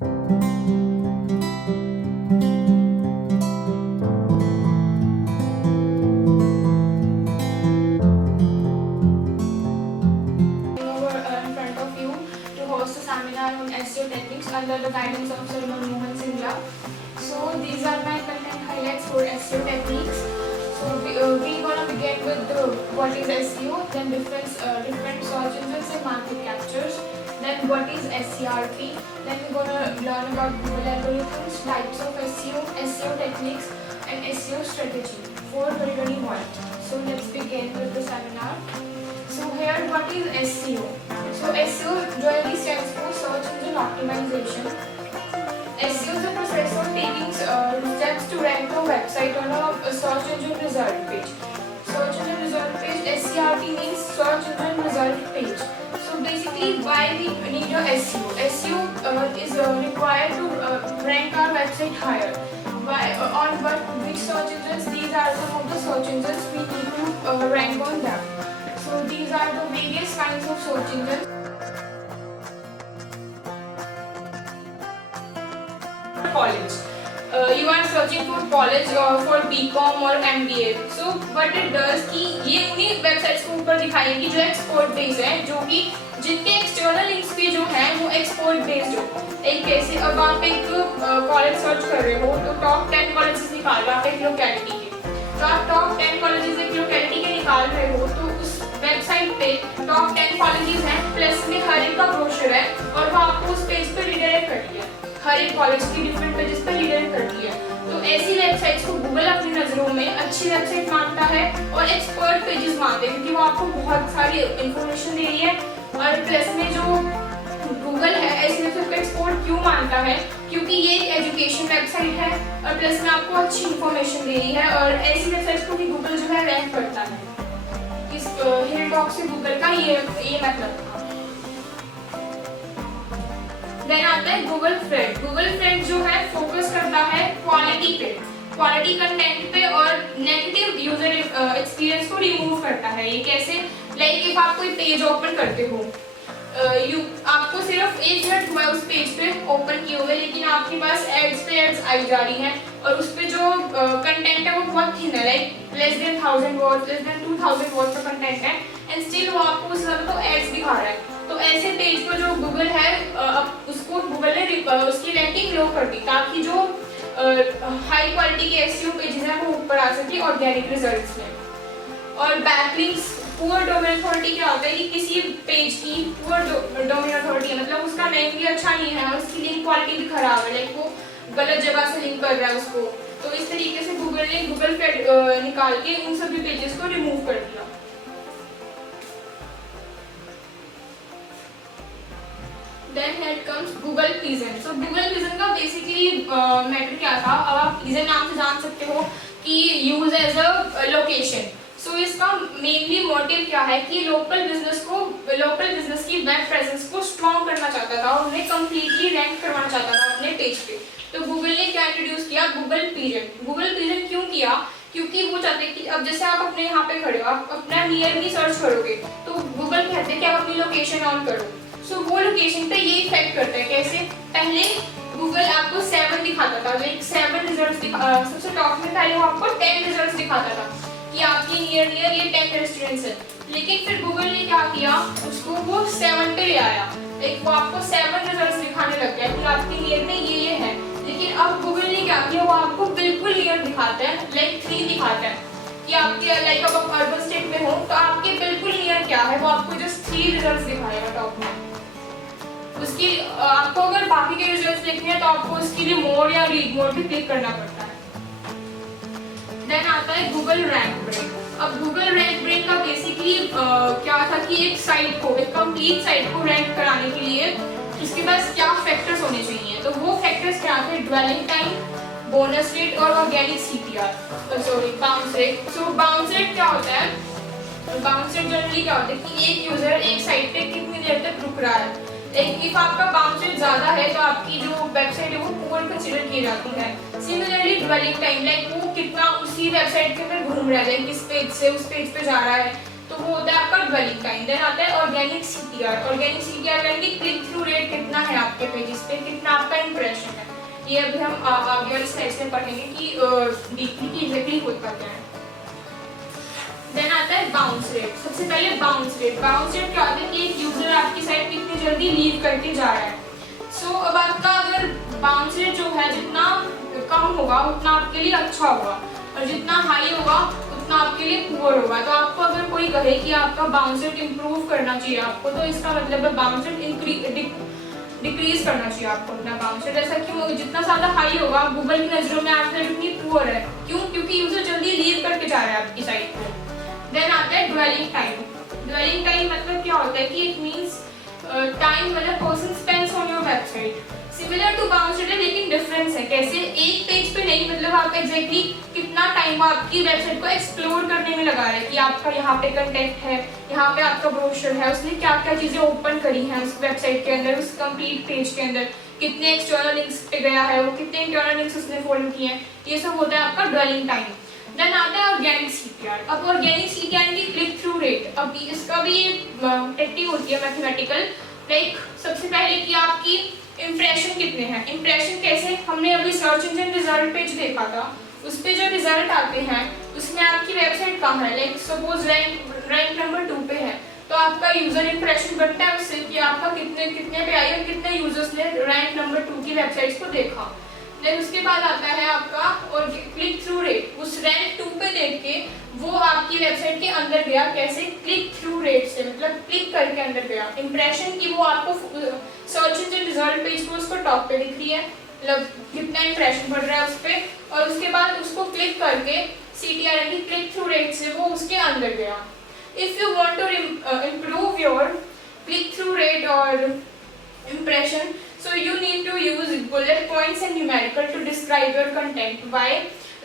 In front of you to host a seminar on SEO techniques under the guidance of Sir Manmohan Singla. So these are my content highlights for SEO techniques. So we're gonna begin with what is SEO, then different search engines and market captures, then what is SERP, then we're gonna learn about Google algorithms, types of SEO, SEO techniques, and SEO strategy for 2021. So let's begin with the seminar. So here, what is SEO? So SEO generally stands for Search Engine Optimization. SEO is the process of taking steps to rank a website on a search engine result page. Search engine result page, SERP means Search Engine Result Page. So basically, why we need a SEO? SEO is required to rank our website higher. Which search engines? These are some of the search engines we need to rank on them. So these are the various kinds of search engines. College. You are searching for college for BCom or MBA. So what it does कि ये उन्हीं websites को ऊपर दिखाएगी जो export based है, जो कि जिनके एक्सटर्नल लिंक्स भी जो हैं वो एक्सपोर्ट बेस्ड हो। एक कैसे अब आप एक कॉलेज सर्च कर रहे हो तो टॉप 10 कॉलेजेस निकाल रहे हो आप एक लोकेलिटी के, तो आप टॉप 10 कॉलेजेस एक लोकेलिटी के निकाल रहे हो तो उस वेबसाइट पे टॉप 10 कॉलेजेस हैं, प्लस में हर एक का ब्रोशर है और वो आपको उस पेज पे रिडायरेक्ट करती है, हर एक कॉलेज की डिफरेंट पेजेस पे रिडायरेक्ट करती है। तो ऐसी वेबसाइट्स को गूगल अपनी नज़रों में अच्छी वेबसाइट मानता है और एक्सपर्ट पेजेस मानते हैं, क्योंकि वो आपको बहुत सारी इंफॉर्मेशन दे रही है। और प्लस में जो गूगल है ऐसी वेबसाइट को एक्सपोर्ट क्यों मानता है, क्योंकि ये एक एजुकेशन वेबसाइट है और प्लस में आपको अच्छी इंफॉर्मेशन दे रही है, और ऐसी वेबसाइट्स को भी गूगल जो है रैंक करता है। इस हिल टॉक से गूगल का ये मतलब था। देन आता है गूगल फ्रेंड। गूगल फ्रेंड जो है फोकस करता है क्वालिटी पे, क्वालिटी कंटेंट पे, और नेगेटिव यूजर एक्सपीरियंस को रिमूव करता है। ये कैसे? लाइक इफ आप कोई पेज ओपन करते हो, आपको सिर्फ 1 मिनट हुआ उस पेज पे ओपन किए हुए, लेकिन आपके पास एड्स पे एड्स आई जा रही हैं और उस पे जो कंटेंट है वो बहुत थिन है, like less than 1000 words, less than 2000 words का कंटेंट है, एंड स्टिल वो आपको उस लेवल को एड्स दिखा रहा है। तो ऐसे पेज को जो गूगल है उसको गूगल ने उसकी रैंकिंग लो कर दी, ताकि जो हाई क्वालिटी के एसईओ पेजेस हैं वो ऊपर आ सके ऑर्गेनिक रिजल्ट्स में। और बैकलिंक्स, पुअर डोमेन अथॉरिटी क्या होता है कि किसी पेज की पुअर डोमेन अथॉरिटी है, मतलब उसका रैंक भी अच्छा नहीं है और उसकी लिंक क्वालिटी भी खराब है, लाइक वो गलत जगह से लिंक कर रहा है उसको। तो इस तरीके से गूगल ने गूगल पे निकाल के उन सभी पेजेस को रिमूव कर दिया। Then here comes Google Pigeon. So Google Pigeon का बेसिकली मैटर क्या था? अब आप Pigeon नाम से जान सकते हो कि यूज एज अ लोकेशन। सो इसका मेनली मोटिव क्या है कि लोकल बिजनेस की वेब प्रेजेंस को स्ट्रॉन्ग करना चाहता था और उन्हें कम्प्लीटली रैंक करवाना चाहता था अपने पेज पे। तो गूगल ने क्या इंट्रोड्यूस किया? Google pigeon. गूगल पिजन क्यों किया? क्योंकि वो चाहते कि अब जैसे आप अपने यहाँ पे खड़े हो, आप अपना नियर भी सर्च करोगे तो गूगल कहते हैं कि आप अपनी लोकेशन ऑन करो। सो वो लोकेशन पे ये इफेक्ट करता है। कैसे? पहले गूगल आपको 7 दिखाता था, लाइक 7 रिजल्ट्स सबसे टॉप में पहले वो आपको 10 रिजल्ट्स दिखाता था कि आपके नियर ये 10 रेस्टोरेंट्स हैं, लेकिन फिर गूगल ने क्या किया, उसको वो 7 पे ले आया, लाइक वो आपको 7 रिजल्ट्स दिखाने लग गया कि आपके नियर में ये है। लेकिन अब गूगल ने क्या किया, वो आपको बिल्कुल नियर दिखाता है, लाइक 3 दिखाता है कि आपके लाइक अब आप अर्बन स्टेट में हो तो आपके बिल्कुल नियर क्या है, वो आपको जस्ट 3 रिजल्ट्स दिखाएगा टॉप में। उसकी आपको अगर बाकी के रिजल्ट्स देखने हैं तो आपको उसके लिए मोड या रीड मोड भी क्लिक करना पड़ता है। देन आता है गूगल रैंक ब्रेक। अब गूगल रैंक ब्रेक का बेसिकली क्या था कि एक साइट को, एक कंप्लीट साइट को रैंक कराने के लिए उसके पास क्या फैक्टर्स होने चाहिए। तो वो फैक्टर्स क्या थे? ड्वेलिंग टाइम, बोनस रेट और ऑर्गेनिक सीपीआर, बाउंस रेट। सो बाउंस रेट क्या होता है? बाउंस रेट जनरली क्या होता है कि एक यूजर एक साइट पे कितनी देर तक रुक रहा है। इफ आपका बाउंस रेट ज्यादा है तो आपकी जो वेबसाइट है वो पुअर कंसीडर की जाती है। सिमिलरली ड्वेलिंग टाइम, लाइक वो कितना उसी वेबसाइट के अंदर घूम रहा है, किस पेज से उस पेज पे जा रहा है, तो वो होता है आपका ड्वेलिंग टाइम। देन आता है ऑर्गेनिक सीपीआर। ऑर्गेनिक सीपीआर यानी क्लिक थ्रू रेट कितना है आपके पेजेस पे, कितना आपका ये अभी हम आगे वाली स्लाइड्स में पढ़ेंगे कि डीपली की एग्जैक्टली होता क्या है। देन आता है बाउंस रेट। सबसे पहले बाउंस रेट क्या होता है कि एक यूजर आपकी साइट कितनी जल्दी लीव करके जा रहा है। सो अब आपका अगर बाउंस रेट जो है जितना कम होगा उतना आपके लिए अच्छा होगा, और जितना हाई होगा उतना आपके लिए पुअर होगा। तो आपको अगर कोई कहे कि आपका बाउंस रेट इंप्रूव करना चाहिए आपको, तो इसका मतलब है बाउंस रेट डिक्रीज करना चाहिए आपको अपना बाउंस रेट। ऐसा क्यों? जितना ज़्यादा हाई होगा गूगल की नज़रों में आपका रेट उतनी पुअर है। क्यों? क्योंकि यूजर जल्दी लीव करके जा रहा है आपकी साइट को। देन आता है ड्वेलिंग टाइम। ड्वेलिंग टाइम मतलब क्या होता है कि इट मीन्स टाइम मतलब person spends on your website. Similar to bounce rate है लेकिन डिफरेंस है। कैसे? एक पेज पे नहीं, मतलब आप एग्जैक्टली कितना टाइम वो आपकी वेबसाइट को एक्सप्लोर करने में लगा रहे हैं कि आपका यहाँ पे कंटेंट है, यहाँ पे आपका ब्रोशर है, उसने क्या क्या चीज़ें ओपन करी हैं उस वेबसाइट के अंदर, उस कंप्लीट पेज के अंदर, कितने एक्सटर्नल लिंक्स पे गया है वो, कितने इंटरनल लिंक्स उसने फॉलो किए हैं, ये सब होता है आपका ड्वेलिंग टाइम। देन आता है ऑर्गेनिक सीटीआर। अब ऑर्गेनिक सीटीआर की क्लिक थ्रू रेट, अब इसका भी टेक्निक होती है मैथमेटिकल। लाइक सबसे पहले कि आपकी इम्प्रेशन कितने हैं। इम्प्रेशन कैसे? हमने अभी सर्च इंजन रिजल्ट पेज देखा था, उस पे जो रिजल्ट आते हैं उसमें आपकी वेबसाइट कहाँ है। लाइक सपोज रैंक नंबर 2 पे है, तो आपका यूजर इंप्रेशन बनता है उससे कि आपका कितने पे आई और कितने यूजर्स ने रैंक नंबर 2 की वेबसाइट्स को देखा। देन उसके बाद आता है आपका और क्लिक थ्रू रेट। उस रैंक 2 पे देख के वो आपकी वेबसाइट के अंदर गया। कैसे? क्लिक थ्रू रेट से, मतलब क्लिक करके अंदर गया। इंप्रेशन की वो आपको सर्च इंजन रिजल्ट पेज पर उसको टॉप पे दिख रही है, मतलब कितना इंप्रेशन बढ़ रहा है उस पर, और उसके बाद उसको क्लिक करके CTR की क्लिक थ्रू रेट से वो उसके अंदर गया। If you want to improve your click through rate or impression, so you need to use bullet points and numerical to describe your content. Why?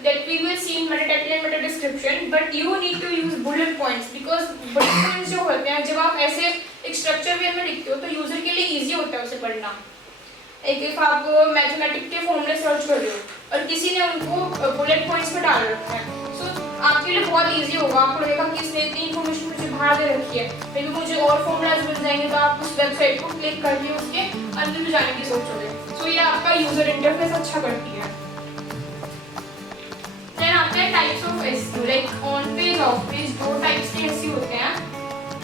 That we will see in meta title and meta description, but you need to use bullet points because bullet points जो होते हैं जब आप ऐसे एक structure वे में लिखते हो तो यूजर के लिए इजी होता है उसे पढ़ना। एक आप मैथमेटिक्स के फॉर्मूले सर्च कर रहे हो और किसी ने उनको बुलेट पॉइंट्स में डाल रखा है, सो आपके लिए बहुत इजी होगा। आपको लगेगा कि इसने इतनी इन्फॉर्मेशन मुझे बाहर दे रखी है, फिर मुझे और फॉर्मूलाज मिल जाएंगे, तो आप उस वेबसाइट को क्लिक करके उसके अंदर में जाने की सोचोगे। सो ये आपका यूजर इंटरफेस अच्छा करती है। देन आता है types of SEO. Like on page, of page, दो टाइप्स के एसईओ होते हैं।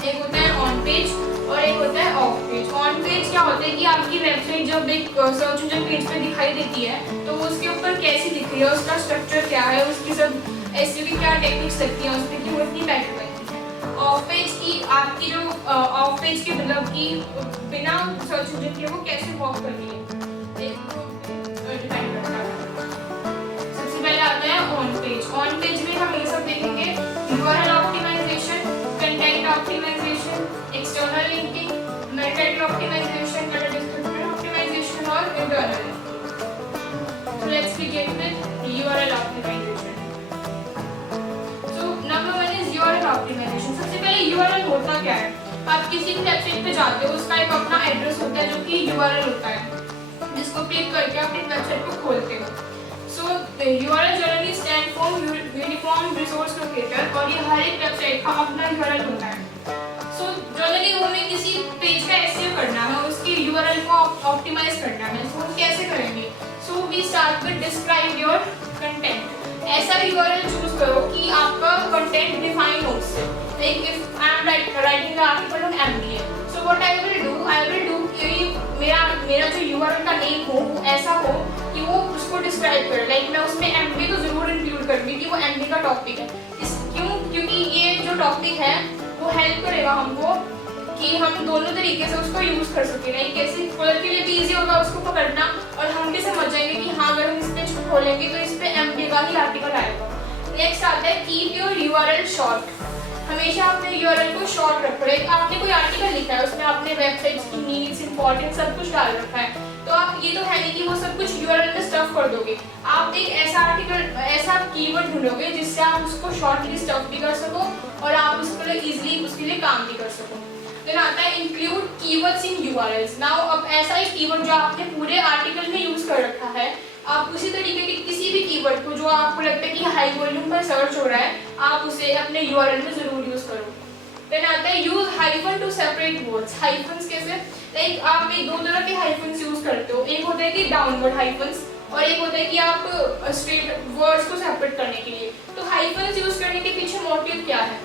एक होता है ऑन पेज और एक होता है ऑफ पेज। ऑन पेज क्या होता है कि आपकी वेबसाइट जब एक सर्च इंजन पेज पे दिखाई देती है तो उसके ऊपर कैसी दिख रही है, उसका स्ट्रक्चर क्या है, उसकी सब एसईओ की क्या टेक्निक्स लगती हैं, उस पर क्यों इतनी बेटर बनती है। ऑफ पेज की आपकी जो ऑफ पेज की मतलब कि बिना सर्च इंजन के वो कैसे वर्क कर रही है डिपेंड करता है। सबसे पहले आता है ऑन पेज। ऑन पेज में हम ये सब देखेंगे: URL optimization, content optimization, external linking, meta title optimization, meta description optimization और internal linking. So let's begin with URL optimization. So number 1 is URL optimization. सबसे पहले URL होता क्या है? आप किसी भी वेबसाइट पे जाते हो, उसका एक अपना एड्रेस होता है जो कि URL होता है, जिसको क्लिक करके आप एक वेबसाइट को खोलते हो। So the URL generally stand for Uniform Resource Locator, और ये हर एक वेबसाइट का अपना URL होता है। So जनरली हमें किसी पेज का एसईओ करना है, उसकी URL को ऑप्टिमाइज करना है, तो हम कैसे करेंगे? So we start with describe your content. ऐसा URL चूज करो कि आपका कंटेंट डिफाइन हो उससे। Like if I am writing the article on MBA, so what I will do कि मेरा जो URL का नेम हो वो ऐसा हो कि वो उसको डिस्क्राइब करे। लाइक मैं उसमें MBA तो जरूर इंक्लूड करूँगी कि वो MBA का टॉपिक है। क्योंकि ये जो टॉपिक है वो हेल्प करेगा हमको कि हम दोनों तरीके से उसको यूज कर सकें। लाइक कैसे खोलने के लिए भी इजी होगा उसको पकड़ना, और हम भी समझ जाएंगे कि हाँ अगर हम इस पेज को खोलेंगे तो इस पे MBA का ही आर्टिकल आएगा। नेक्स्ट आता है कीप योर URL शॉर्ट। हमेशा अपने URL को शॉर्ट रखो। लाइक आपने कोई आर्टिकल लिखा है, उसमें आपने वेबसाइट्स की नीड्स, इंपॉर्टेंट सब कुछ डाल रखा है, तो आप ये तो है नहीं कि वो सब कुछ URL में स्टफ कर दोगे। आप एक ऐसा आर्टिकल, ऐसा कीवर्ड ढूंढोगे जिससे आप उसको शॉर्टली स्टफ भी कर सको और आप उसके लिए इजीली उसके लिए काम भी कर सको। देन आता है include keywords in URLs। Now अब ऐसा एक कीवर्ड जो आपने पूरे आर्टिकल में यूज कर रखा है, आप उसी तरीके के किसी भी कीवर्ड को जो आपको लगता है कि हाई वॉल्यूम पर सर्च हो रहा है, आप उसे अपने URL में जरूर यूज करो। देन आता है use hyphen to separate words. Hyphens कैसे? लाइक आप एक दो तरह के हाइफन्स यूज करते हो। एक होता है कि डाउनवर्ड हाइफन्स, और एक होता है कि आप स्ट्रेट वर्ड्स को सेपरेट करने के लिए। तो हाइफन्स यूज करने के पीछे मोटिव क्या है?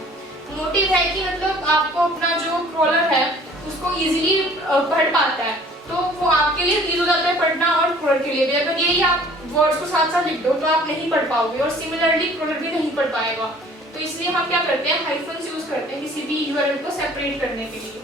मोटिव है कि मतलब आपको अपना जो क्रॉलर है उसको इजीली पढ़ पाता है, तो वो आपके लिए इजी हो जाता है पढ़ना और क्रॉलर के लिए भी। अगर यही आप वर्ड्स को साथ साथ लिख दो तो आप नहीं पढ़ पाओगे और सिमिलरली क्रॉलर भी नहीं पढ़ पाएगा। तो इसलिए हम क्या करते हैं, हाइफन्स यूज करते हैं किसी भी यूआरएल को सेपरेट करने के लिए।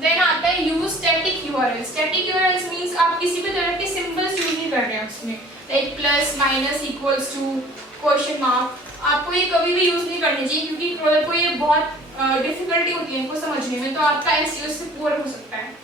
देन आता है use static URL. Static URLs means आप किसी भी तरह के सिंबल्स यूज नहीं कर रहे हैं उसमें, like plus, minus, equals to, question mark. आपको ये कभी भी यूज नहीं करनी चाहिए क्योंकि क्रॉलर को ये बहुत डिफिकल्टी होती है इनको समझने में, तो आपका एसईओ से पुअर हो सकता है।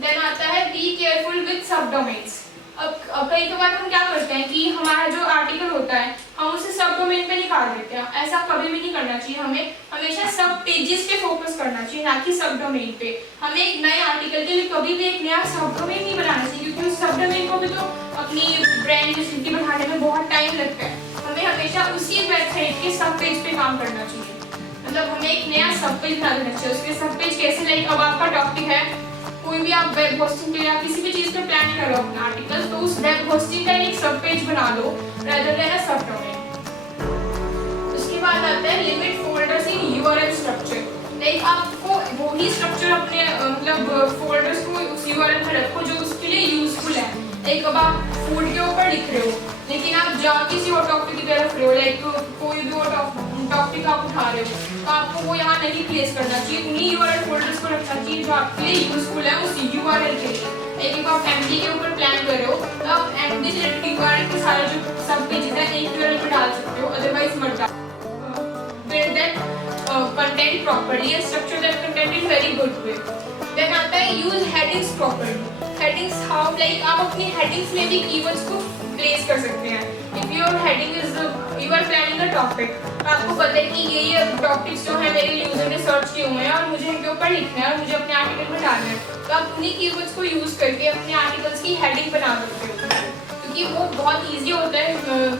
देन आता है बी केयरफुल विद सब डोमेन्स। अब कई बार हम क्या करते हैं कि हमारा जो आर्टिकल होता है हम उसे सब डोमेन पे निकाल देते हैं। ऐसा कभी भी नहीं करना चाहिए, हमें हमेशा सब पेजेस पे फोकस करना चाहिए, ना कि सब डोमेन पे। हमें एक नए आर्टिकल के लिए कभी भी एक नया सब डोमेन नहीं बनाना चाहिए क्योंकि उस सब डोमेन को भी तो अपनी ब्रांड विजिबिलिटी बढ़ाने में बहुत टाइम लगता है। हमें हमेशा उसी वेबसाइट के सब पेज पे काम करना चाहिए, मतलब हमें एक नया सब पेज बना देना चाहिए। उसके सब पेज कैसे, लाइक अब आपका टॉपिक है, कोई भी आप वेब होस्टिंग के या किसी भी चीज पे प्लान करो अपना आर्टिकल, तो उस वेब होस्टिंग का एक सब पेज बना दो रादर देन अ सब डोमेन। उसके बाद आता है लिमिट फोल्डर्स इन यूआरएल स्ट्रक्चर। लाइक आपको वही स्ट्रक्चर अपने मतलब फोल्डर्स को उस यूआरएल में रखो जो उसके लिए यूजफुल है। लाइक अब आप फूड के ऊपर लिख रहे हो लेकिन आप जा किसी और टॉपिक की तरफ रहे हो, लाइक कोई भी और टॉपिक आप उठा रहे हो, तो आपको वो यहाँ नहीं प्लेस करना चाहिए। उन्हीं यूआरएल फोल्डर्स को रखना चाहिए जो आपके लिए यूजफुल है उस यूआरएल के लिए। लेकिन आप एमडी के ऊपर प्लान कर रहे हो तो आप एमडी से रिलेटेड यूआरएल के सारे जो सब पेजेस हैं एक यूआरएल पे डाल सकते हो, अदरवाइज मत डाल। फिर then content properly, structure that content in very good way. Then आता है use headings properly. Headings how, like आप अपनी हेडिंग्स में भी कीवर्ड्स को प्लेस कर सकते हैं। If your heading is you are planning a topic, आपको पता है कि ये टॉपिक्स जो है मेरे यूजर ने सर्च किए हुए हैं और मुझे इनके ऊपर लिखना है और मुझे अपने आर्टिकल में डालना है, तो आप उन्हीं कीवर्ड्स को यूज करके अपने आर्टिकल्स की हेडिंग बना सकते हो, क्योंकि वो बहुत ईजी होता है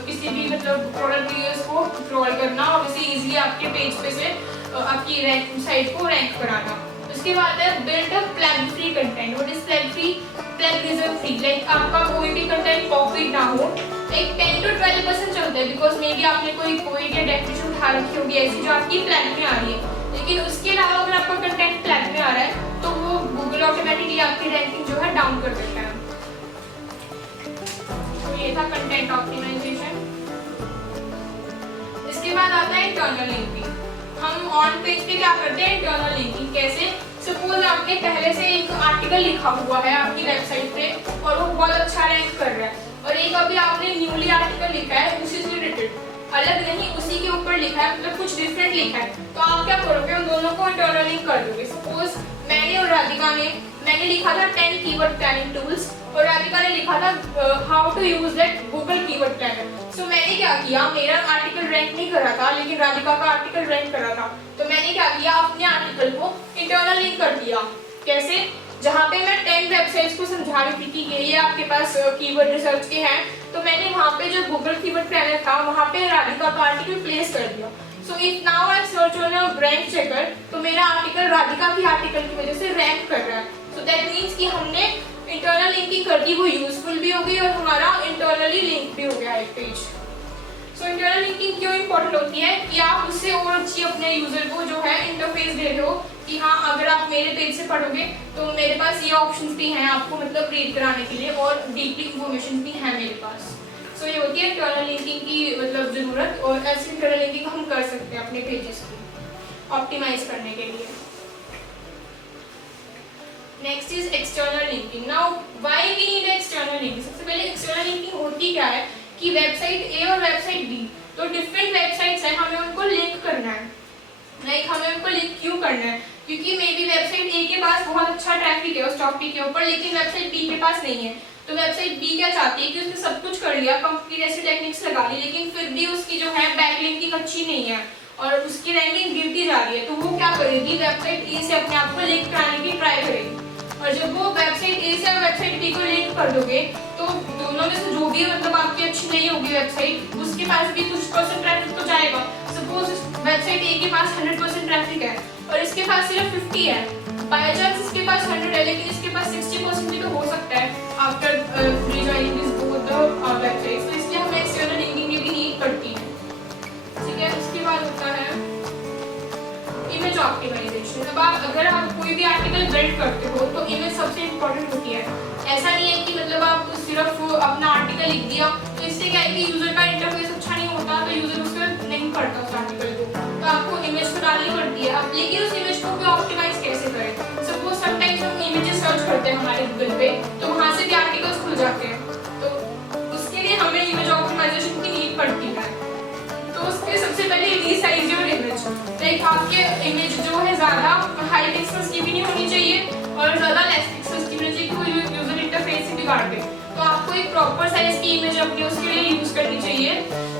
किसी भी मतलब प्रोडक्ट वीडियोस को क्रॉल करना और उसे ईजिली आपके पेज पे से आपकी रैंक साइट को रैंक कराना। उसके बाद है build up plug free content. What is plug free? Plagiarism free, like आपका कोई भी कंटेंट कॉपी ना हो, लाइक 10 to 12% चलता है बिकॉज मे बी आपने कोई या डेफिनेशन उठा रखी होगी ऐसी जो आपकी प्लग में आ रही है, लेकिन उसके अलावा अगर आपका कंटेंट प्लग में आ रहा है तो वो गूगल ऑटोमेटिकली आपकी रैंकिंग जो है डाउन कर देता है। तो ये था कंटेंट ऑप्टिमाइजेशन। इसके बाद आता है इंटरनल लिंकिंग। हम ऑन पेज पे क्या करते हैं, इंटरनल लिंकिंग कैसे? सपोज आपने पहले से एक आर्टिकल लिखा हुआ है आपकी वेबसाइट पे और वो बहुत अच्छा रैंक कर रहा है, और एक अभी आपने न्यूली आर्टिकल लिखा है उसी से रिलेटेड, अलग नहीं उसी के ऊपर लिखा है, मतलब कुछ डिफरेंट लिखा है, तो आप क्या करोगे, उन दोनों को इंटरनल लिंक कर दोगे। सपोज मैंने और राधिका ने, मैंने लिखा था 10 कीवर्ड प्लानिंग टूल्स और राधिका ने लिखा था how to use that Google keyword planner. So मैंने क्या किया, मेरा आर्टिकल रैंक नहीं कर रहा था लेकिन राधिका का आर्टिकल रैंक कर रहा था, तो मैंने क्या किया, अपने आर्टिकल को इंटरनल लिंक कर दिया। कैसे? जहाँ पे मैं 10 वेबसाइट्स को समझा रही थी कि ये आपके पास कीवर्ड रिसर्च के हैं, तो मैंने वहाँ पे जो गूगल कीवर्ड प्लानर था वहाँ पे राधिका का आर्टिकल प्लेस कर दिया। So if now I search on a rank checker, तो मेरा आर्टिकल राधिका की आर्टिकल की वजह से रैंक कर रहा है। सो दैट मीन्स कि हमने इंटरनल लिंकिंग कर दी, वो यूजफुल भी हो गई और हमारा इंटरनली लिंक भी हो गया एक पेज। सो इंटरनल लिंकिंग क्यों इंपॉर्टेंट होती है कि आप उससे और अच्छी अपने यूजर को जो है इंटरफेस दे रहे हो कि हाँ अगर आप मेरे पेज से पढ़ोगे तो मेरे पास ये ऑप्शंस भी हैं आपको मतलब रीड कराने के लिए और डीपली इंफॉर्मेशन भी है मेरे पास। सो ये होती है इंटरनल लिंकिंग की मतलब जरूरत, और ऐसी इंटरनल लिंकिंग हम कर सकते हैं अपने पेजेस को ऑप्टिमाइज करने के लिए। Next is external linking. Now why we need external linking? सबसे पहले एक्सटर्नल लिंकिंग होती क्या है कि वेबसाइट ए और वेबसाइट बी, तो डिफरेंट वेबसाइट्स हैं, हमें उनको लिंक करना है। लाइक हमें उनको लिंक क्यों करना है? क्योंकि मे बी वेबसाइट ए के पास बहुत अच्छा ट्रैफिक है उस टॉपिक के ऊपर, लेकिन वेबसाइट बी के पास नहीं है। तो वेबसाइट बी क्या चाहती है कि उसने सब कुछ कर लिया, कंप्लीट ऐसी टेक्निक्स लगा ली, लेकिन फिर भी उसकी जो है बैकलिंकिंग अच्छी नहीं है और उसकी रैंकिंग गिरती जा रही है, तो वो क्या करेगी, वेबसाइट ए से अपने आप को लिंक कराने की ट्राई करेगी। और जब वो वेबसाइट ए से वेबसाइट बी को लिंक कर दोगे तो दोनों में से जो भी मतलब आपकी अच्छी नहीं होगी वेबसाइट, उसके पास भी कुछ % ट्रैफिक तो जाएगा। सपोज वेबसाइट ए के पास 100% ट्रैफिक है और इसके पास सिर्फ 50 है, बाय चांस इसके पास 100 है लेकिन इसके पास 60% भी तो हो सकता है after rejoining this both the optimisation. अब आप अगर आप कोई भी आर्टिकल बिल्ड करते हो तो इमेज सबसे इम्पोर्टेंट होती है। ऐसा नहीं है कि मतलब आप सिर्फ अपना आर्टिकल लिख दिया तो इससे क्या है कि यूजर का इंटरफेस अच्छा नहीं होता तो यूजर उसको नहीं पढ़ता उस आर्टिकल को, तो आपको इमेज तो डालनी पड़ती है। अब लेकिन उस इमेज को भी ऑप्टिमाइज कैसे करें? सपोज समटाइम्स हम इमेजेस सर्च करते हैं हमारे गूगल पे तो वहाँ से भी आर्टिकल्स खुल जाते हैं, तो उसके लिए हमें इमेज ऑप्टिमाइजेशन की नीड पड़ती है। तो उसके सबसे पहले रीसाइज योर इमेज। लाइक आपके इमेज जो है ज़्यादा हाई पिक्सल्स की भी नहीं होनी चाहिए और ज़्यादा लेस पिक्सल्स की भी नहीं चाहिए कि वो यूजर इंटरफेस से बिगाड़ दे। तो आपको एक प्रॉपर साइज की इमेज अपनी उसके लिए यूज़ करनी चाहिए,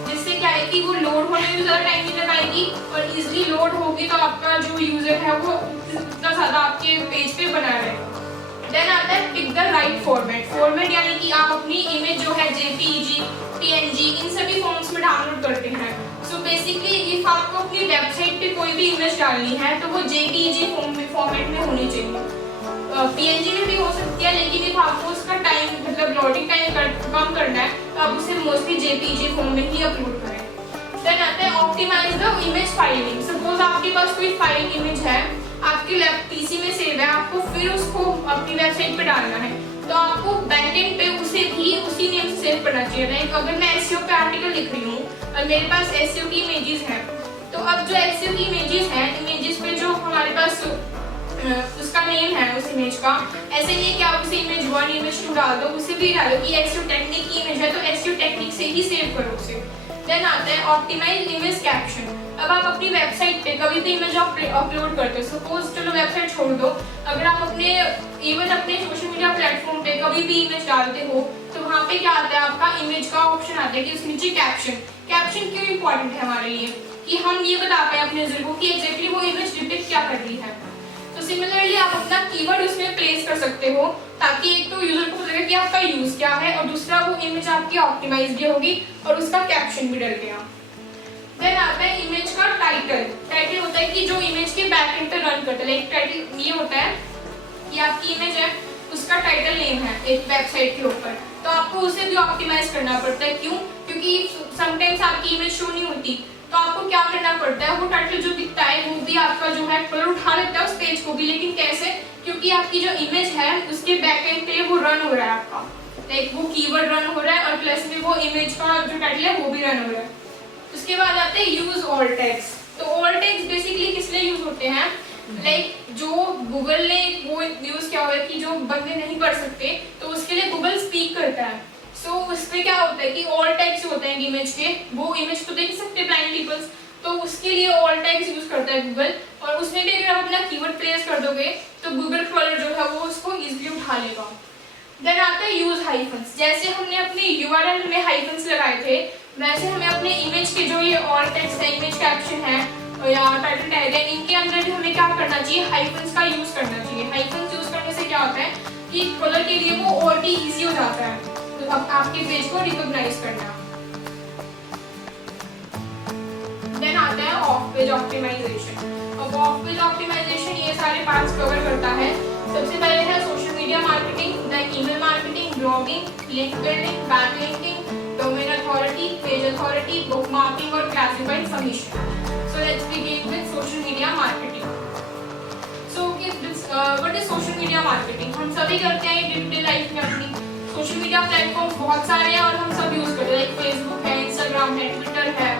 जिससे क्या है कि वो लोड होने में ज़्यादा टाइम नहीं लगाएगी और इजीली लोड होगी तो आपका जो यूजर है वो इतना ज़्यादा आपके पेज पे बना रहेगा। देन आता है pick the right format. Format यानी कि आप अपनी इमेज जो है जेपीईजी, पीएनजी इन सभी फॉर्म्स में डाउनलोड करते हैं। सो बेसिकली इफ आपको अपनी वेबसाइट पे कोई भी इमेज डालनी है तो वो जेपीईजी फॉर्मेट में होनी चाहिए। पीएनजी में भी हो सकती है, लेकिन इफ आपको उसका टाइम मतलब लोडिंग टाइम कम करना है तो आप उसे मोस्टली जेपीईजी फॉर्म में ही अपलोड करें। देन आता है optimise the image filing. Suppose आपके पास कोई फाइल इमेज है, आपके पीसी में सेव है, आपको फिर उसको अपनी वेबसाइट पे डालना है तो आपको बैकएंड पे उसे भी उसी नेम से सेव करना चाहिए। लाइक अगर मैं एसईओ पे आर्टिकल लिख रही हूँ और मेरे पास एसईओ की इमेजेस हैं, तो अब जो एसईओ की इमेजेस हैं, इमेजेस पे जो हमारे पास उसका नेम है उस इमेज का, ऐसे नहीं है कि आप उसे इमेज 1 इमेज 2 डाल दो, उसे भी डालो कि एसईओ टेक्निक की इमेज है तो एसईओ टेक्निक से ही सेव करो उसे। देन आता है ऑप्टिमाइज इमेज कैप्शन। अब आप अपनी वेबसाइट पे कभी भी इमेज अपलोड करते हो, सपोज चलो वेबसाइट छोड़ दो, अगर आप अपने इवन अपने सोशल मीडिया प्लेटफॉर्म पे कभी भी इमेज डालते हो तो वहाँ पे क्या आता है, आपका इमेज का ऑप्शन आता है कि उसके नीचे कैप्शन। कैप्शन क्यों इंपॉर्टेंट है हमारे लिए कि हम ये बता पाए अपने यूजर को कि एग्जैक्टली वो इमेज डिपिक्ट क्या कर रही है। तो सिमिलरली आप अपना कीवर्ड उसमें प्लेस कर सकते हो ताकि एक तो यूजर को पता लगे कि आपका यूज क्या है और दूसरा वो इमेज आपकी ऑप्टिमाइज भी होगी और उसका कैप्शन भी डल गया। देन आता है इमेज का टाइटल। टाइटल होता है कि जो इमेज के बैक एंड पे रन करता है। लाइक टाइटल ये होता है कि आपकी इमेज है उसका टाइटल नेम है एक वेबसाइट के ऊपर, तो आपको उसे भी ऑप्टिमाइज करना पड़ता है। क्यों? क्योंकि समटाइम्स आपकी इमेज शो नहीं होती तो आपको क्या करना पड़ता है, वो टाइटल जो दिखता है वो भी आपका जो है कलर उठा लेता है उस पेज को भी, लेकिन कैसे? क्योंकि आपकी जो इमेज है उसके बैक एंड पे वो रन हो रहा है आपका, लाइक वो कीवर्ड रन हो रहा है और प्लस में वो इमेज का जो टाइटल है वो भी रन हो रहा है। उसके बाद आते हैं यूज ऑल टैग्स। तो ऑल टैग्स बेसिकली किस लिए यूज होते हैं? लाइक जो गूगल ने वो यूज किया हुआ है कि जो बंदे नहीं पढ़ सकते तो उसके लिए गूगल स्पीक करता है। सो उसमें क्या होता है कि ऑल टैग्स होते हैं इमेज के, वो इमेज को देख सकते हैं ब्लाइंड पीपल्स, तो उसके लिए ऑल टैग्स यूज करता है गूगल। और उसमें भी अगर आप अपना कीवर्ड प्लेस कर दोगे तो गूगल क्रॉलर जो है वो उसको इजीली उठा लेगा। देन आता है यूज हाइफन्स। जैसे हमने अपने यूआरएल में हाइफन्स लगाए थे वैसे हमें अपने इमेज के जो ये ऑल टैग्स है, इमेज कैप्शन है या टाइटल टैग है, इनके अंदर भी हमें क्या करना चाहिए, हाइफन्स का यूज करना चाहिए। हाइफन्स यूज करने से क्या होता है कि क्रॉलर के लिए वो और भी इजी हो जाता है तो अब आपके पेज को रिकॉग्नाइज करना। देन आता है ऑफ पेज ऑप्टिमाइजेशन। अब ऑफ पेज ऑप्टिमाइजेशन ये सारे पार्ट्स कवर करता है। सबसे पहले है social media marketing, then email marketing, blogging, link building, backlinking, domain authority, page authority, bookmarking और classified submission. So let's begin with social media marketing. So what is social media marketing? हम सभी करते हैं डे टू डे लाइफ में। अपनी social media platforms बहुत सारे हैं और हम सब यूज करते हैं, लाइक फेसबुक है, इंस्टाग्राम है, ट्विटर है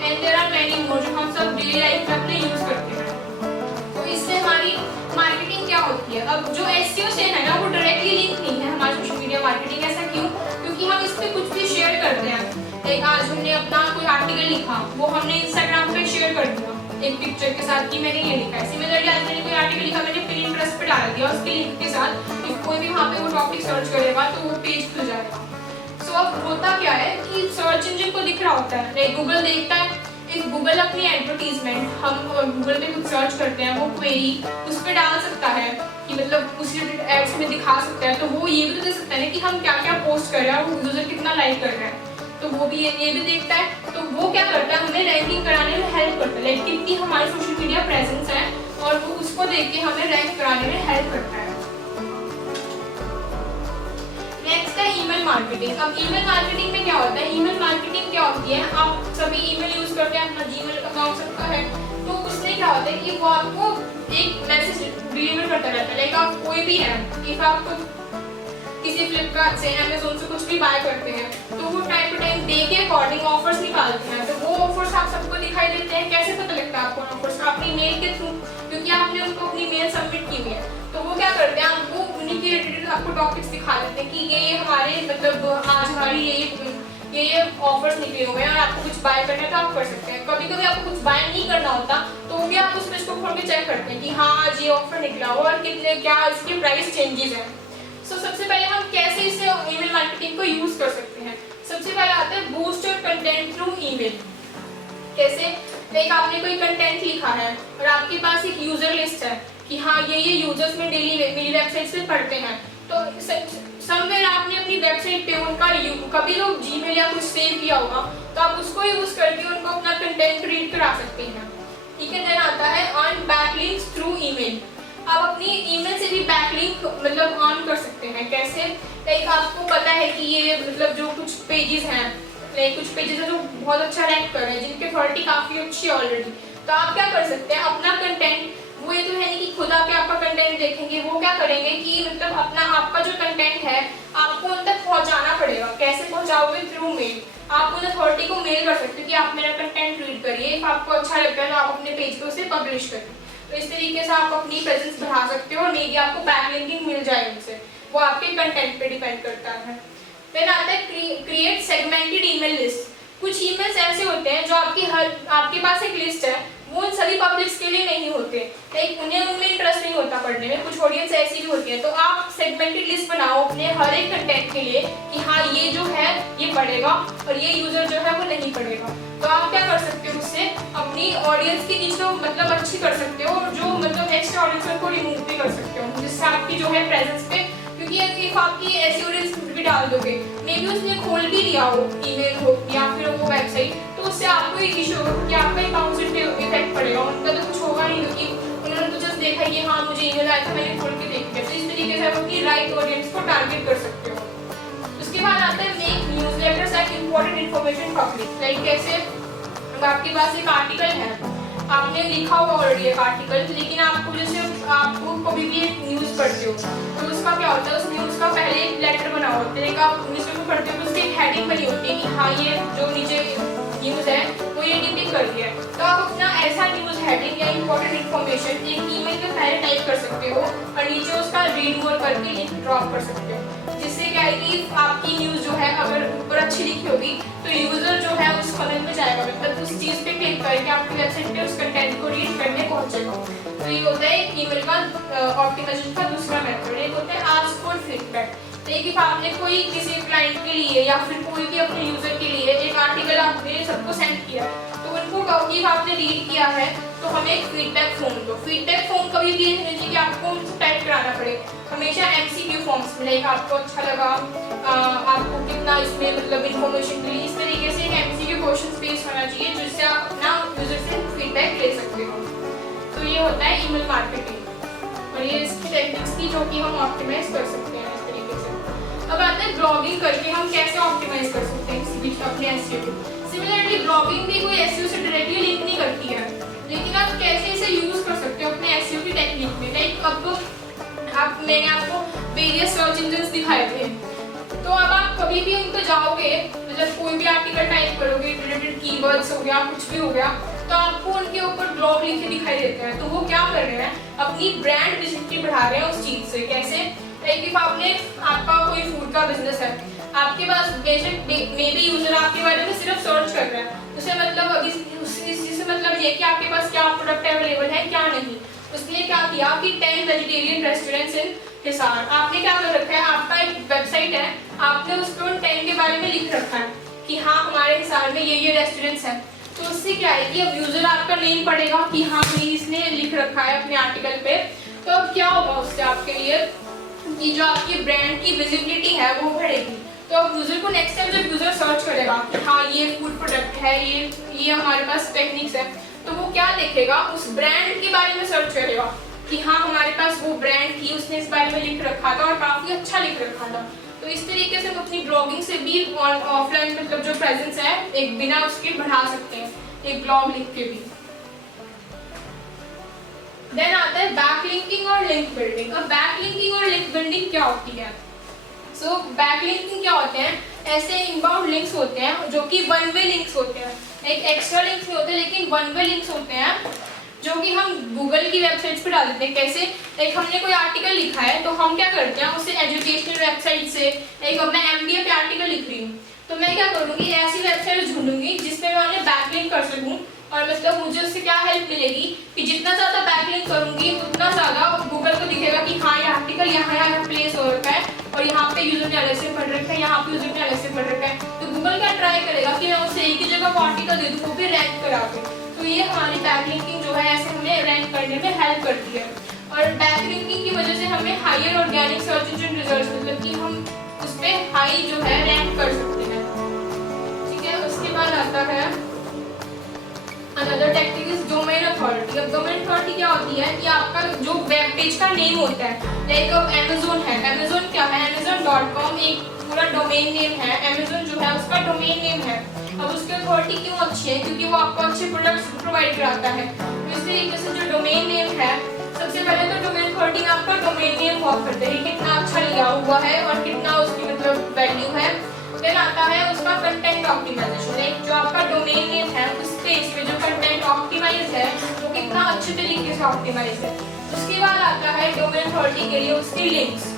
and there are many more जो हम सब डेली लाइफ में अपने यूज करते हैं। तो इससे हमारी मार्केटिंग क्या होती है? अब जो एसईओ से है ना वो डायरेक्टली लिंक नहीं है हमारी सोशल मीडिया मार्केटिंग। ऐसा क्यों? क्योंकि हम इस पे कुछ भी शेयर करते हैं। लाइक आज हमने अपना कोई आर्टिकल लिखा, वो हमने इंस्टाग्राम पे शेयर कर दिया एक पिक्चर के साथ कि मैंने ये लिखा है। सिमिलरली आज मैंने कोई आर्टिकल लिखा, मैंने पिनिंटरेस्ट पे डाल दिया उसके लिंक के साथ, तो कोई भी वहाँ पे वो टॉपिक सर्च करेगा तो वो पेज खुल जाएगा। सो अब होता क्या है कि सर्च इंजन को दिख रहा होता है, लाइक गूगल देखता है, इस गूगल अपनी एडवर्टीजमेंट हम गूगल पे कुछ सर्च करते हैं वो क्वेरी उस पर डाल सकता है कि मतलब उस रिलेटेड एड्स में दिखा सकता है, तो वो ये भी तो दे सकता है ना कि हम क्या क्या पोस्ट कर रहे हैं और वो यूजर कितना लाइक कर रहा है, तो वो भी ये भी देखता है। तो वो क्या करता है, हमें रैंकिंग कराने में हेल्प करता है, लाइक कितनी हमारी सोशल मीडिया प्रेजेंस है और वो उसको देख के हमें रैंक कराने में हेल्प करता है। नेक्स्ट है ईमेल मार्केटिंग। अब ईमेल मार्केटिंग में क्या होता है? ईमेल मार्केटिंग क्या होती है? आप सभी ईमेल यूज करते हैं, अपना जीमेल अकाउंट सबका है, तो उसमें क्या होता है कि वो आपको एक मैसेज डिलीवर करता रहता है। लाइक आप कोई भी है, इफ आप किसी फ्लिपकार्ट से, अमेज़न से कुछ भी बाय करते हैं तो वो टाइम टू टाइम डे के अकॉर्डिंग ऑफर्स निकालते हैं। तो वो ऑफर्स आप सबको दिखाई देते हैं। कैसे पता लगता है आपको ऑफर्स? अपनी मेल के थ्रू, क्योंकि आपने उनको अपनी मेल सबमिट की हुई है। तो वो क्या करते हैं, आपको उन्हीं के रिलेटेड आपको टॉपिक्स दिखा देते हैं कि ये हमारे मतलब आज हमारी ये ऑफर्स निकले हुए हैं और आपको कुछ बाय करना है तो आप कर सकते हैं। कभी कभी आपको कुछ बाय नहीं करना होता तो भी आप उस पेज को खोल के चेक करते हैं कि हाँ आज ये ऑफर निकला हो और कितने क्या इसके प्राइस चेंजेस हैं। सो सबसे पहले हम कैसे इसे ईमेल मार्केटिंग को यूज कर सकते हैं। सबसे पहले आता है boost your content through email. कैसे? लाइक आपने कोई कंटेंट लिखा है और आपके पास एक यूजर लिस्ट है कि हाँ ये यूजर्स में डेली मेरी वेबसाइट से पढ़ते हैं। तो समवेयर आपने अपनी वेबसाइट पे उनका कभी लोग जीमेल या कुछ सेव किया होगा तो आप उसको यूज करके उनको अपना कंटेंट रीड करा सकते हैं। ठीक है। देन आता है अर्न बैकलिंक्स थ्रू ईमेल। आप अपनी ईमेल से भी बैकलिंक मतलब ऑन कर सकते हैं। कैसे? लाइक आपको पता है कि ये मतलब जो कुछ पेजेस हैं, लाइक कुछ पेजेस हैं जो बहुत अच्छा रैंक कर रहे हैं, जिनके अथॉरिटी काफी अच्छी है ऑलरेडी। तो आप क्या कर सकते हैं, अपना कंटेंट, वो ये तो है नहीं कि खुद आके आपका कंटेंट देखेंगे, वो क्या करेंगे कि मतलब अपना आपका जो कंटेंट है आपको उन तक पहुंचाना पड़ेगा। कैसे पहुंचाओगे? Through mail. आप उन अथॉरिटी को मेल कर सकते हो कि आप मेरा कंटेंट रीड करिए, इफ आपको अच्छा लगता है तो आप अपने पेज पे उसे पब्लिश करिए। तो इस तरीके से आप अपनी प्रेजेंस बढ़ा सकते हो और मे बी आपको बैकलिंकिंग मिल जाए उनसे, वो आपके कंटेंट पे डिपेंड करता है। फिर आता है क्रिएट सेगमेंटेड ईमेल लिस्ट। कुछ ईमेल्स ऐसे होते हैं जो आपके पास एक लिस्ट है, वो उन सभी पब्लिक्स के लिए नहीं होते, लाइक उन्हें उनमें इंटरेस्ट नहीं होता पढ़ने में। कुछ ऑडियंस ऐसी भी होती है, तो आप सेगमेंटेड लिस्ट बनाओ अपने हर एक कंटेंट के लिए कि हाँ ये जो है ये पढ़ेगा और ये यूजर जो है वो नहीं पढ़ेगा। तो आप क्या कर सकते हो, उससे अपनी ऑडियंस की नीचे मतलब अच्छी कर सकते हो और जो मतलब एक्स्ट्रा ऑडियंस को रिमूव भी कर सकते हो, जिससे आपकी जो है प्रेजेंस पे, क्योंकि इफ आपकी ऐसी ऑडियंस भी डाल दोगे, मे बी उसने खोल भी लिया हो ईमेल हो या फिर वो वेबसाइट, तो उससे आपको एक इशू होगा क्योंकि आपका अकाउंट से इफेक्ट पड़ेगा। उनका तो कुछ होगा नहीं क्योंकि उन्होंने तो जस्ट देखा कि हाँ मुझे ईमेल आया था, मैंने खोल के देख लिया। तो इस तरीके से आप अपनी राइट ऑडियंस को टारगेट कर सकते हो। उसके बाद आता है make newsletters and important information public. Like कैसे? आपके पास एक आर्टिकल है, आपने लिखा होगा ऑलरेडी एक आर्टिकल, लेकिन आपको जैसे आपको कभी भी एक न्यूज़ पढ़ते हो तो उसका क्या होता है, उस न्यूज़ का पहले एक लेटर बना होता है, आप न्यूज़पेपर पढ़ते हो तो उसकी एक हेडिंग बनी होती है कि हाँ ये जो नीचे न्यूज़ है वो ये डिपिक्ट कर दिया है। तो आप अपना ऐसा न्यूज़ हेडिंग या इंपॉर्टेंट इन्फॉर्मेशन एक ईमेल में पहले टाइप कर सकते हो और नीचे उसका रीड मोर करके लिंक ड्रॉप कर सकते हो, जिससे क्या है कि आपकी न्यूज़ जो है अगर ऊपर अच्छी लिखी होगी तो यूजर जो है उस फनल में जाएगा, मतलब उस चीज़ पे क्लिक करके आपकी वेबसाइट पे उस कंटेंट को रीड करने पहुंचेगा। तो ये होता है ईमेल का ऑप्टिमाइजेशन का दूसरा मेथड। एक होता है आस्क फॉर फीडबैक। लेकिन आपने कोई किसी क्लाइंट के लिए या फिर कोई भी अपने यूजर के लिए एक आर्टिकल आपने सबको सेंड किया तो उनको कभी आपने रीड किया है तो हमें एक फीडबैक फॉर्म दो। फीडबैक फॉर्म कभी भी नहीं चाहिए कि आपको टाइप कराना पड़े, हमेशा एमसीक्यू फॉर्म्स में, लाइक आपको अच्छा लगा, आपको कितना इसमें मतलब इन्फॉर्मेशन मिली, इस तरीके से एक एमसीक्यू क्वेश्चन बेस होना चाहिए जिससे आप अपना यूजर से फीडबैक ले सकते हो। तो ये होता है ईमेल मार्केटिंग और ये इसकी टेक्निक्स की जो कि हम ऑप्टिमाइज कर सकते हैं इस तरीके से। अब आते हैं ब्लॉगिंग करके हम कैसे ऑप्टिमाइज कर सकते हैं किसी भी अपने एसईओ को। सिमिलरली ब्लॉगिंग भी कोई एसईओ से डायरेक्टली लिंक नहीं करती है, लेकिन आप कैसे इसे यूज कर सकते हो अपने एसईओ की टेक्निक में। लाइक अब मैंने आपको वेरियस सर्च इंजन्स दिखाए थे, तो अब आप कभी भी उन पर जाओगे, मतलब कोई भी आर्टिकल टाइप करोगे, रिलेटेड कीवर्ड्स हो गया, कुछ भी हो गया, तो आपको उनके ऊपर ब्लॉग लिखे दिखाई देते हैं। तो वो क्या कर रहे हैं, अपनी ब्रांड विजिबिलिटी बढ़ा रहे हैं उस चीज से। कैसे? लाइक इफ आपका कोई फूड का बिजनेस है, आपके पास बेशक मे बी यूजर आपके बारे में सिर्फ सर्च कर रहा है, उससे मतलब इससे मतलब ये कि आपके पास क्या प्रोडक्ट अवेलेबल है क्या नहीं। उसने क्या किया कि 10 वेजिटेरियन रेस्टोरेंट्स इन हिसार, आपने क्या कर रखा है, आपका एक वेबसाइट है, आपने उस पर उन 10 के बारे में लिख रखा है कि हाँ हमारे हिसार में ये रेस्टोरेंट्स हैं। तो उससे क्या है कि अब यूजर आपका नहीं पढ़ेगा कि हाँ भाई इसने लिख रखा है अपने आर्टिकल पे। तो अब क्या होगा उससे आपके लिए कि जो आपकी ब्रांड की विजिबिलिटी है वो बढ़ेगी। तो अब यूजर को नेक्स्ट टाइम जब यूजर सर्च करेगा कि हाँ ये फूड प्रोडक्ट है, ये हमारे पास टेक्निक्स है, तो वो क्या देखेगा, उस ब्रांड के बारे में सर्च करेगा कि हाँ हमारे पास वो ब्रांड थी, उसने इस बारे में लिख रखा था और काफी अच्छा लिख रखा था। तो इस तरीके से हम अपनी ब्लॉगिंग से भी ऑफलाइन मतलब जो प्रेजेंस है एक बिना उसके बढ़ा सकते हैं, एक ब्लॉग लिख के भी। देन आता है बैकलिंकिंग और लिंक बिल्डिंग। अब बैकलिंकिंग और लिंक बिल्डिंग क्या होती है? सो बैकलिंकिंग क्या होते हैं? ऐसे इनबाउंड लिंक्स होते हैं जो कि वन वे लिंक्स होते हैं, एक एक्स्ट्रा लिंक्स नहीं होते लेकिन वन वे लिंक्स होते हैं जो कि हम गूगल की वेबसाइट्स पर डाल देते हैं। कैसे? एक हमने कोई आर्टिकल लिखा है तो हम क्या करते हैं, उसे एजुकेशनल वेबसाइट से, एक मैं एमबीए पे आर्टिकल लिख रही हूँ तो मैं क्या करूँगी, ऐसी वेबसाइट ढूंढूंगी जिसपे मैं उन्हें बैकलिंक कर सकूँ, और मतलब मुझे उससे क्या हेल्प मिलेगी कि जितना ज़्यादा बैकलिंक करूँगी उतना ज़्यादा गूगल को दिखेगा कि हाँ ये आर्टिकल यहाँ प्लेस हो रखा है और यहाँ पे यूजर ने अलग से पढ़ रखा है, यहाँ पे यूजर ने अलग से पढ़ रखा है। तो गूगल क्या ट्राई करेगा कि मैं उसे एक ही जगह आर्टिकल दे दूँ, वो भी रैंक करा दूँ। तो ये हमारी बैकलिंकिंग जो है ऐसे हमें रैंक करने में हेल्प करती है। और बैकलिंकिंग की वजह से हमें higher organic search engine results, मतलब कि हम उस पर हाई जो है रैंक कर सकते हैं। ठीक है, उसके बाद आता है another technique is domain authority. अब डोमेन अथॉरिटी क्या होती है कि आपका जो वेब पेज का नेम होता है, लाइक अब अमेज़न है, अमेज़न क्या है, amazon.com एक पूरा डोमेन नेम है, अमेज़न जो है उसका डोमेन नेम है। अब उसकी अथॉरिटी क्यों अच्छी है? क्योंकि वो आपको अच्छे प्रोडक्ट्स प्रोवाइड कराता है। तो इस तरीके से जो डोमेन नेम है, सबसे पहले तो डोमेन अथॉरिटी आपका डोमेन नेम हुआ करता है, कितना अच्छा लिया हुआ है और कितना उसकी मतलब वैल्यू है। फिर आता है उसका कंटेंट ऑप्टिमाइजेशन, जो आपका डोमेन नेम है उस पेज पे जो कंटेंट ऑप्टिमाइज है वो कितना अच्छे तरीके से ऑप्टिमाइज है। उसके बाद आता है डोमेन अथॉरिटी के लिए उसके लिंक्स।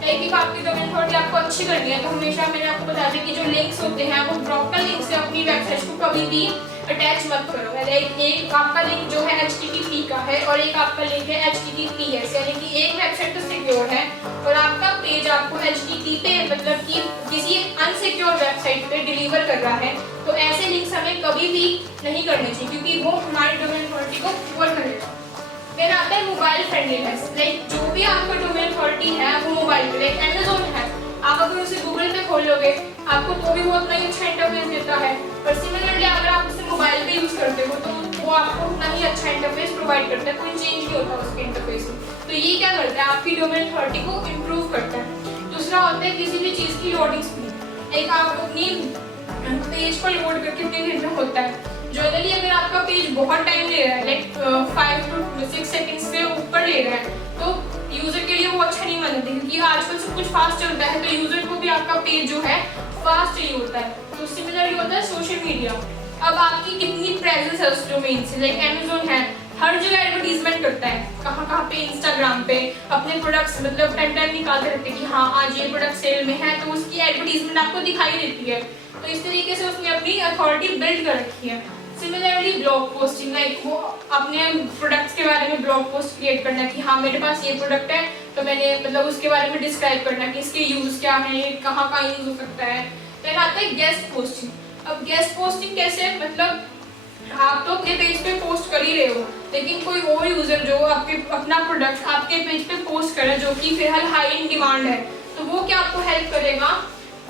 एक आपकी डोमेन अथॉरिटी आपको अच्छी करनी है तो हमेशा मैंने आपको बताया था कि जो लिंक्स होते हैं वो ब्रोकर लिंक से अपनी वेबसाइट को कभी भी अटैच मत करो। एक आपका लिंक जो है HTTP का है और एक आपका लिंक है HTTPS, यानी कि एक वेबसाइट तो सिक्योर है और आपका पेज आपको HTTP पे मतलब कि किसी अनसिक्योर वेबसाइट पे डिलीवर कर रहा है। तो ऐसे लिंक्स हमें कभी भी नहीं करने चाहिए क्योंकि वो हमारी डोमेन अथॉरिटी को पुअर करेगा। फिर आता है मोबाइल फ्रेंडलीनेस, लाइक जो भी आपका डोमेन अथॉरिटी है वो मोबाइल पे, लाइक अमेज़न है, आप अगर उसे गूगल पे खोल लोगे आपको तो भी वो उतना ही अच्छा इंटरफेस देता है, पर सिमिलरली अगर आप उसे मोबाइल पे यूज करते हो तो वो आपको उतना ही अच्छा इंटरफेस प्रोवाइड करता है, कोई चेंज नहीं होता उसके इंटरफेस में। तो ये क्या करता है, आपकी डोमेन अथॉरिटी को इम्प्रूव करता है। दूसरा होता है किसी भी चीज़ की लोडिंग स्पीड, एक आप अपनी पेज पर लोड कर कितनी देर में होता है। जनरली अगर आपका पेज बहुत टाइम ले रहा है, लाइक 5 to 6 सेकंड से ऊपर ले रहा है, तो यूजर के लिए वो अच्छा नहीं मानते क्योंकि आजकल सब कुछ फास्ट चलता है तो यूजर को भी आपका पेज जो है फास्ट चाहिए होता है। तो सिमिलरली होता है सोशल मीडिया। अब आपकी कितनी प्रेजेंस है उस डोमेन से, लाइक अमेज़न है, हर जगह एडवर्टीजमेंट करता है, कहाँ पे, इंस्टाग्राम पे अपने प्रोडक्ट्स मतलब कंटेंट निकालते रहते हैं कि हाँ आज ये प्रोडक्ट सेल में है, तो उसकी एडवर्टीजमेंट आपको दिखाई देती है। तो इस तरीके से उसने अपनी अथॉरिटी बिल्ड कर रखी है। सिमिलरली ब्लॉग पोस्टिंग, लाइक वो अपने प्रोडक्ट्स के बारे में ब्लॉग पोस्ट क्रिएट करना कि हाँ मेरे पास ये प्रोडक्ट है तो मैंने मतलब उसके बारे में डिस्क्राइब करना कि इसके यूज क्या है, ये कहाँ का यूज हो सकता है। फिर आता है गेस्ट पोस्टिंग। अब गेस्ट पोस्टिंग कैसे, मतलब आप तो अपने पेज पे पोस्ट कर ही रहे हो लेकिन कोई और यूजर जो आपके अपना प्रोडक्ट आपके पेज पे पोस्ट करे जो कि फिलहाल हाई इन डिमांड है, तो वो क्या आपको हेल्प करेगा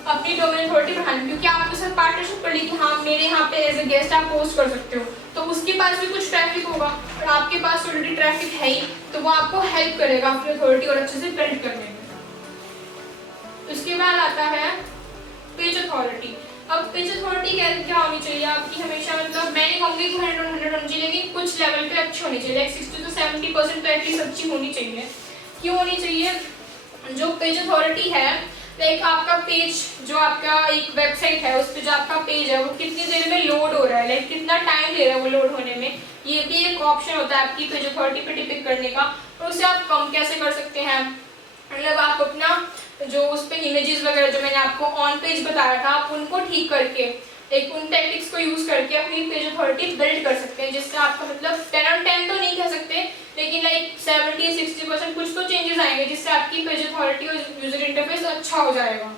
अपनी डोमेन अथॉरिटी बढ़ाने, क्योंकि आपके साथ पार्टनरशिप कर ली कि हाँ मेरे यहाँ पे एज ए गेस्ट आप पोस्ट कर सकते हो, तो उसके पास भी कुछ ट्रैफिक होगा और आपके पास ऑलरेडी ट्रैफिक है ही, तो वो आपको हेल्प करेगा अपनी अथॉरिटी और अच्छे से बिल्ड करने में। उसके बाद आता है पेज अथॉरिटी। अब पेज अथॉरिटी क्या होनी चाहिए आपकी, हमेशा मतलब मैं नहीं कहूँगी 100 होनी चाहिए लेकिन कुछ लेवल पे अच्छी होनी चाहिए, लाइक 60 to 70% तो एटलीस्ट अच्छी होनी चाहिए। क्यों होनी चाहिए? जो पेज अथॉरिटी है, लाइक आपका पेज जो आपका एक वेबसाइट है उस पर जो आपका पेज है वो कितनी देर में लोड हो रहा है, लाइक कितना टाइम ले रहा है वो लोड होने में, ये भी एक ऑप्शन होता है आपकी पेज अथॉरिटी पे डिपेंड करने का। और उसे आप कम कैसे कर सकते हैं, मतलब आप अपना जो उस पर इमेजेस वगैरह जो मैंने आपको ऑन पेज बताया था आप उनको ठीक करके एक उन टेक्निक्स को यूज करके अपनी पेज अथॉरिटी बिल्ड कर सकते हैं, जिससे आपका मतलब 10 on 10 तो नहीं कह सकते लेकिन लाइक 70-60% कुछ तो चेंजेस आएंगे जिससे आपकी पेज अथॉरिटी और यूजर इंटरफेस अच्छा हो जाएगा।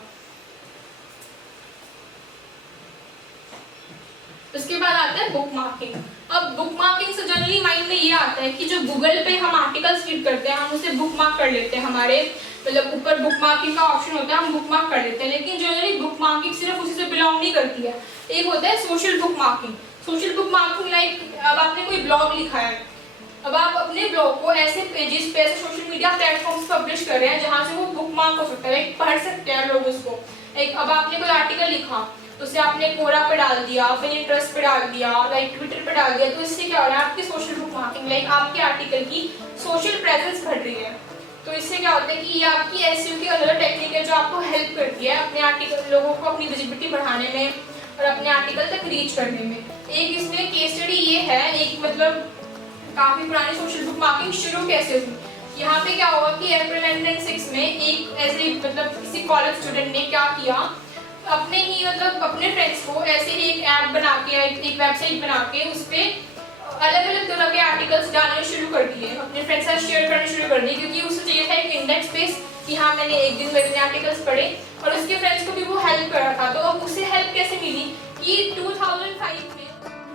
उसके बाद आता है बुक मार्किंग। अब बुक मार्किंग से जनरली माइंड में ये आता है कि जो गूगल पे हम आर्टिकल्स रीड करते हैं हम उसे बुक मार्क कर लेते हैं, हमारे मतलब ऊपर बुक मार्किंग का ऑप्शन होता है हम बुक मार्क कर लेते हैं, लेकिन जनरली बुक मार्किंग सिर्फ उसी से बिलोंग नहीं करती है। एक होता है social book marking. Social book marking like अब आपने कोई ब्लॉग लिखा है, अब आप अपने ब्लॉग को ऐसे पेजेस पे ऐसे सोशल मीडिया प्लेटफॉर्म्स पब्लिश कर रहे हैं जहाँ से वो बुक मार्क हो सकता है, पढ़ सकते हैं लोग उसको। एक अब आपने कोई आर्टिकल लिखा उसे आपने कोरा पे डाल दिया, पिनिंटरेस्ट पे डाल दिया, लाइक ट्विटर पे डाल दिया, तो इससे क्या हो रहा है, आपकी सोशल बुक मार्किंग, लाइक आपके आर्टिकल की सोशल प्रेजेंस बढ़ रही है। तो इससे क्या होता है कि ये आपकी एसईओ की अलग टेक्निक है जो आपको हेल्प करती है अपने आर्टिकल, लोगों को अपनी विजिबिलिटी बढ़ाने में और अपने आर्टिकल तक रीच करने में। एक इसमें केस स्टडी ये है, एक मतलब काफ़ी पुरानी सोशल बुक मार्किंग शुरू कैसे हुई। यहाँ पे क्या हुआ कि अप्रैल 1996 में एक ऐसे मतलब किसी कॉलेज स्टूडेंट ने क्या किया, अपने ही मतलब अपने फ्रेंड्स को ऐसे ही एक ऐप बना के, एक वेबसाइट बना के उस पर अलग अलग तरह के आर्टिकल्स डालने शुरू कर दिए, अपने फ्रेंड्स के साथ शेयर करने शुरू कर दिए, क्योंकि उसे चाहिए था एक इंडेक्स बेस कि हाँ मैंने एक दिन में इतने आर्टिकल्स पढ़े, और उसके फ्रेंड्स को भी वो हेल्प कर रहा था। तो अब उसे हेल्प कैसे मिली कि 2005 में,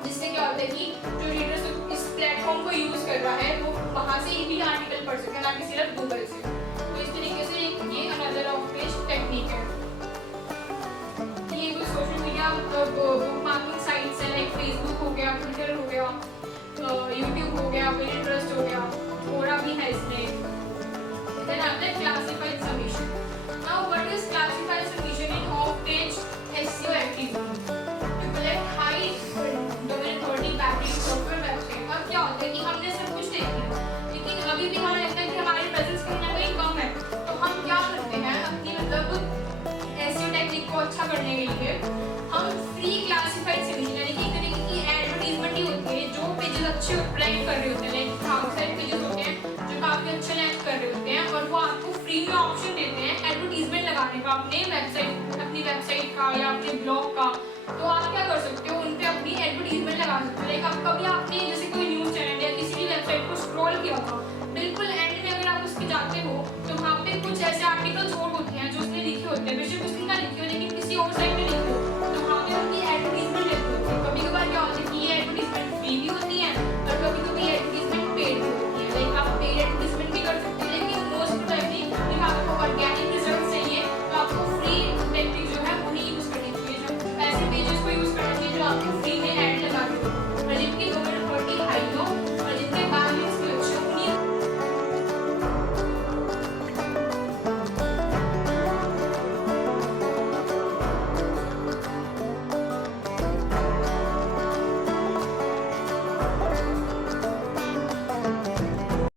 जिससे क्या होता है कि जो रीडर्स इस प्लेटफॉर्म को यूज कर रहा है वो वहाँ से भी आर्टिकल पढ़ सके, ना कि सिर्फ गूगल से। तो इस तरीके से ये अनदर ऑफ पेज टेक्निक है। ये कुछ social media book marking sites है, लाइक फेसबुक हो गया, ट्विटर हो गया, यूट्यूब हो गया, पिनिंटरेस्ट हो गया, कोरा भी है इसमें। Then after classified submission. Now what is classified submission in off-page SEO activity? To collect high domain authority backlink software website. अब क्या होता है कि हमने सब कुछ देख लिया, लेकिन अभी भी हमें लगता है कि हमारी प्रेजेंस कहीं ना कहीं कम है, तो हम क्या करते हैं अपनी मतलब SEO टेक्निक को अच्छा करने के लिए हम फ्री क्लासिफाइड सबमिशन, यानी कि एक तरीके की एडवर्टीजमेंट ही होती है, जो पेजेस अच्छे रैंक कर रहे होते हैं, लाइक आउटसाइड पेजेस होते हैं जो काफी अच्छे रैंक कर रहे होते हैं, और वो आपको फ्री में ऑप्शन देते हैं एडवर्टीजमेंट लगाने का अपनी वेबसाइट का या अपने ब्लॉग का। तो आप क्या कर सकते हो, उन पे अपनी एडवर्टीजमेंट लगा सकते हो। लाइक अब कभी आपने जैसे कोई न्यूज चैनल या किसी भी वेबसाइट को स्क्रॉल किया था, बिल्कुल एंड में अगर आप उस पर जाते हो तो वहाँ पे कुछ ऐसे आर्टिकल्स और होते हैं जो उसने लिखे होते हैं, बेशक उसने ना लिखे हो लेकिन किसी और साइट में लिखे